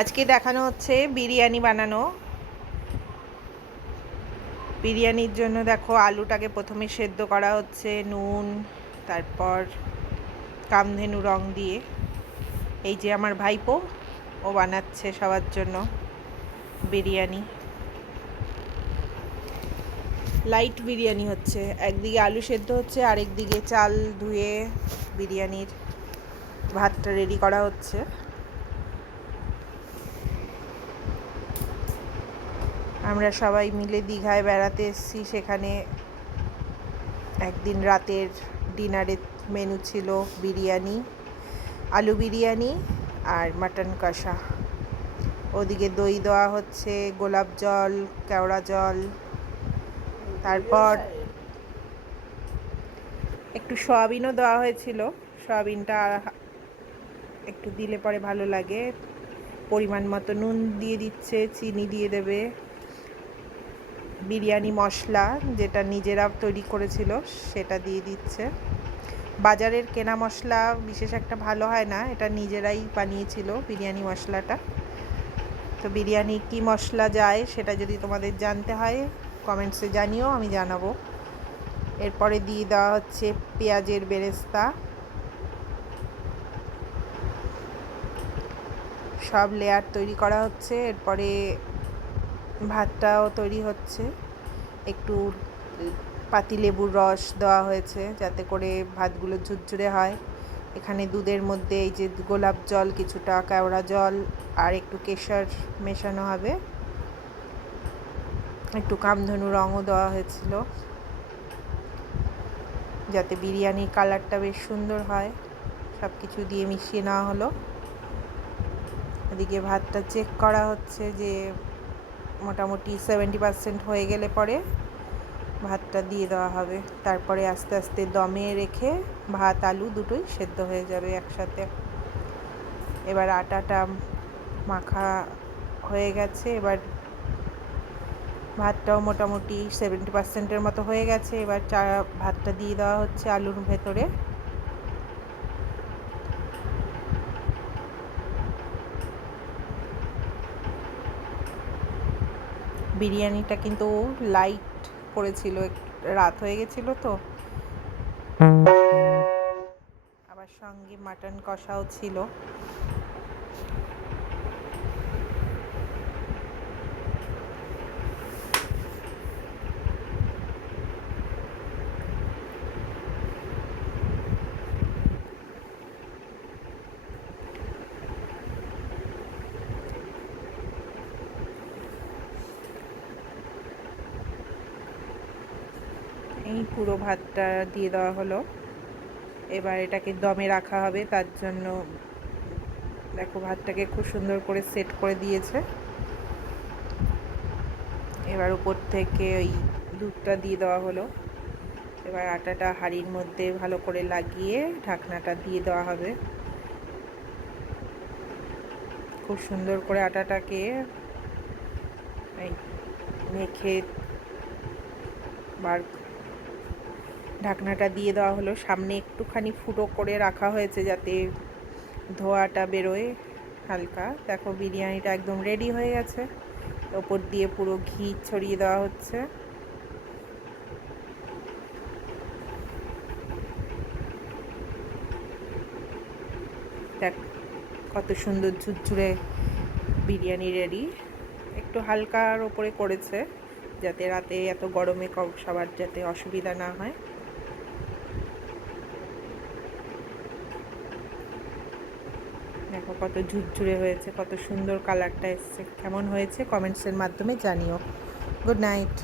আজকে দেখানো হচ্ছে বিরিয়ানি বানানো। বিরিয়ানির জন্য দেখো আলুটাকে প্রথমে সেদ্ধ করা হচ্ছে, নুন, তারপর কামধেনু রং দিয়ে। এই যে আমার ভাইপো, ও বানাচ্ছে সবার জন্য বিরিয়ানি। লাইট বিরিয়ানি হচ্ছে। একদিকে আলু সেদ্ধ হচ্ছে, আরেকদিকে চাল ধুয়ে বিরিয়ানির ভাতটা রেডি করা হচ্ছে। আমরা সবাই মিলে দীঘায় বেড়াতে এসেছি। সেখানে একদিন রাতের ডিনারের মেনু ছিল বিরিয়ানি, আলু বিরিয়ানি আর মাটন কষা। ওদিকে দই দেওয়া হচ্ছে, গোলাপ জল, কেওড়া জল। তারপর একটু সয়াবিনও দেওয়া হয়েছিল। সয়াবিনটা একটু দিলে পরে ভালো লাগে। পরিমাণ মতো নুন দিয়ে দিচ্ছে, চিনি দিয়ে দেবে। বিরিয়ানি মশলা যেটা নিজেরা তৈরি করেছিল, সেটা দিয়ে দিচ্ছে। বাজারের কেনা মশলা বিশেষ একটা ভালো হয় না, এটা নিজেরাই বানিয়েছিল বিরিয়ানি মশলাটা। তো বিরিয়ানি কি মশলা যায় সেটা যদি তোমাদের জানতে হয়, কমেন্টসে জানিও, আমি জানাব। এরপরে দিয়ে দেওয়া হচ্ছে পেঁয়াজের বেরেস্তা। সব লেয়ার তৈরি করা হচ্ছে। এরপরে ভাতটাও তৈরি হচ্ছে। একটু পাতিলেবুর রস দেওয়া হয়েছে যাতে করে ভাতগুলো ঝুরঝুরে হয়। এখানে দুধের মধ্যে এই যে গোলাপ জল, কিছুটা কেওড়া জল আর একটু কেশর মেশানো হবে। একটু কামধনু রঙও দেওয়া হয়েছিল। যাতে বিরিয়ানির কালারটা বেশ সুন্দর হয়। সব কিছু দিয়ে মিশিয়ে নেওয়া হলো। এদিকে ভাতটা চেক করা হচ্ছে যে মোটামুটি সেভেন্টি পার্সেন্ট হয়ে গেলে পরে ভাতটা দিয়ে দেওয়া হবে। তারপরে আস্তে আস্তে দমে রেখে ভাত, আলু দুটোই সেদ্ধ হয়ে যাবে একসাথে। এবার আটাটা মাখা হয়ে গেছে, এবার ভাতটাও মোটামুটি সেভেন্টি পার্সেন্টের মতো হয়ে গেছে। এবার চা, ভাতটা দিয়ে দেওয়া হচ্ছে আলুর ভেতরে। বিরিয়ানিটা কিন্তু লাইট করেছিল রাত হয়ে গেছিল তো। আবার সঙ্গে মাটন কষাও ছিল। এই পুরো ভাতটা দিয়ে দেওয়া হলো। এবার এটাকে দমে রাখা হবে, তার জন্য দেখো ভাতটাকে খুব সুন্দর করে সেট করে দিয়েছে। এবার উপর থেকে ওই দুধটা দিয়ে দেওয়া হলো। এবার আটাটা হাঁড়ির মধ্যে ভালো করে লাগিয়ে ঢাকনাটা দিয়ে দেওয়া হবে। খুব সুন্দর করে আটাটাকে মেখে বার ঢাকনাটা দিয়ে দেওয়া হলো। সামনে একটুখানি ফুটো করে রাখা হয়েছে যাতে ধোয়াটা বেরোয় হালকা। দেখো বিরিয়ানিটা একদম রেডি হয়ে গেছে। ওপর দিয়ে পুরো ঘি ছড়িয়ে দেওয়া হচ্ছে। দেখ, কত সুন্দর ঝুরঝুরে বিরিয়ানি রেডি একটু হালকার ওপরে করেছে যাতে রাতে এত গরমে সবার যাতে অসুবিধা না হয়। দেখো কত ঝুরঝুরে হয়েছে, কত সুন্দর কালারটা এসছে। কেমন হয়েছে? কমেন্টসের মাধ্যমে জানিও। Good night